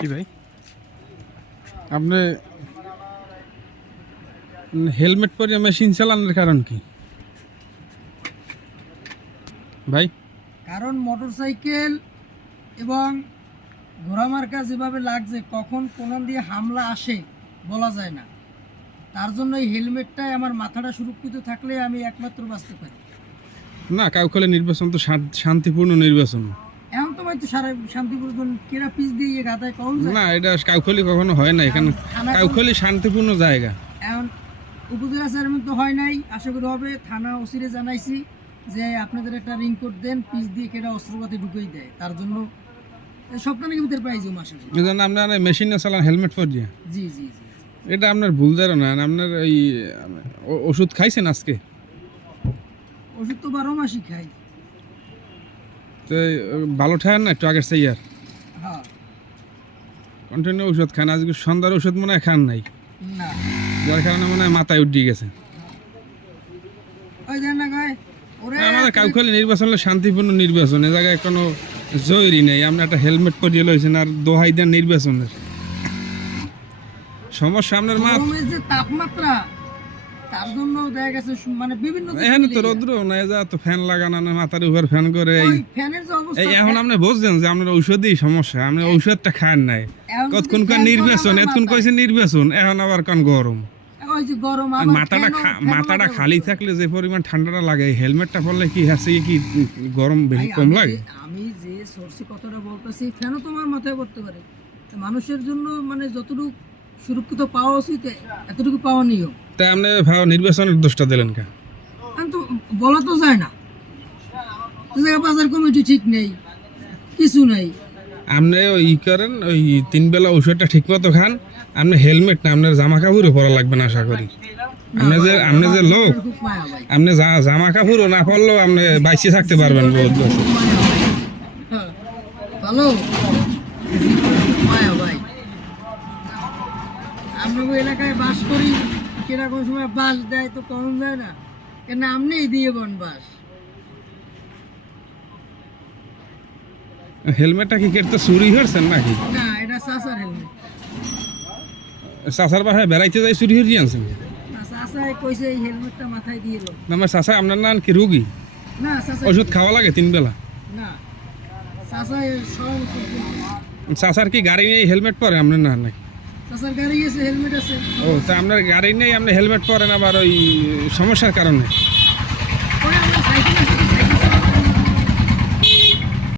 কি ভাই? আপনি হেলমেট পরে মেশিন চালানোর কারণ কি? ভাই? কারণ মোটরসাইকেল এবং ঘোড়ামার্কা যেভাবে লাগছে কখন কোন দিয়ে হামলা আসে বলা যায় না। তার জন্য এই হেলমেটটাই আমার মাথাটা সুরক্ষিত থাকলে আমি একমাত্র বাঁচতে পারি। না কাউকলে নির্বাচন তো শান- শান্তিপূর্ণ নির্বাচন। তো সারা শান্তিপুর কেরা পিস দিয়ে গাদায় কম না এটা কখনো হয় না এখানে থানা শান্তিপূর্ণ জায়গা। এখন উপজেলা চেয়ারম্যান তো হয় নাই আশা করি হবে থানা ওসিরে জানাইছি যে আপনাদের একটা রিং কোড দেন পিস দিয়ে কেটা অস্ত্রপাতি ঢুকেই দেয় তার জন্য আপনার মেশিনে চালান হেলমেট জি জি জি। এটা আপনার ভুল ধারণা আপনার এই ওষুধ খাইছেন আজকে? ওষুধ তো বারো মাসই খাই। তো ভালো না একটু আগের সেই আর কন্টিনিউ ওষুধ খান আজকে সন্ধ্যার ওষুধ মনে হয় খান নাই। যার কারণে মনে হয় মাথায় উঠিয়ে গেছে। আমাদের কাউখালি নির্বাচন শান্তিপূর্ণ নির্বাচন এ জায়গায় কোনো জরুরি নেই। আপনি একটা হেলমেট পরিয়ে লইছেন আর দোহাই দেন নির্বাচনের। সমস্যা আপনার মা তাপমাত্রা তার জন্য দেখা গেছে মানে বিভিন্ন এখানে তো রৌদ্র যা তো ফ্যান লাগানো না মাথার উপর ফ্যান করে এই ফ্যানের যে অবস্থা এখন আপনি বুঝছেন যে আপনার ঔষধই সমস্যা আপনি ঔষধটা খান নাই। কতক্ষণ নির্বাচন করা এতক্ষণ কইছে নির্বাচন এখন আবার কোন গরম। মাথাটা খালি থাকলে যে পরিমাণ ঠান্ডাটা লাগে হেলমেটটা পরলে কি আছে কি গরম বেশি কম লাগে? যে- আমি যে সরষে কথাটা বলতেছি ফ্যানও তোমার মাথায় পড়তে পারে। মানুষের জন্য মানে যতটুকু সুরক্ষিত পাওয়া উচিত এতটুকু পাওয়া নিয়ম। তা আপনি ভাও নির্বাচনের দোষটা দিলেন কে তো বলা তো যায় না। বাজার কমিটি ঠিক নেই কিছু নেই। আপনি ওই করেন ওই তিন বেলা ওষুধটা ঠিক মতো খান আপনি হেলমেট না আপনার জামা কাপড়ও পরা লাগবে না আশা করি। আপনি যে আপনি যে লোক আপনি জামা কাপড়ও না পরলেও আপনি বাইচে থাকতে পারবেন বহুত। ভালো মায়া ভাই। আমরা এলাকায় বাস করি। কীরকম সময় বাস দেয় তো কম যায় না? কেন আপনি দিয়ে বন বাস হেলমেটটা কি কেটে চুরি হয়েছেন নাকি? না এটা সাসার হেলমেট। চাচার বাসায় বেড়াইতে যাই চুরি হয়ে আনছেন? না সাসায় কইছে এই হেলমেটটা মাথায় দিয়ে এলো আমার চাচা আপনার নাম কি রুগী? না সাসা ওষুধ খাওয়া লাগে তিন বেলা? না সাসায় সব চাচার কি গাড়ি নেই হেলমেট পরে আপনার না নাকি? ও তা আপনার গাড়ি নেই আপনি হেলমেট পরেন আবার ওই সমস্যার কারণে।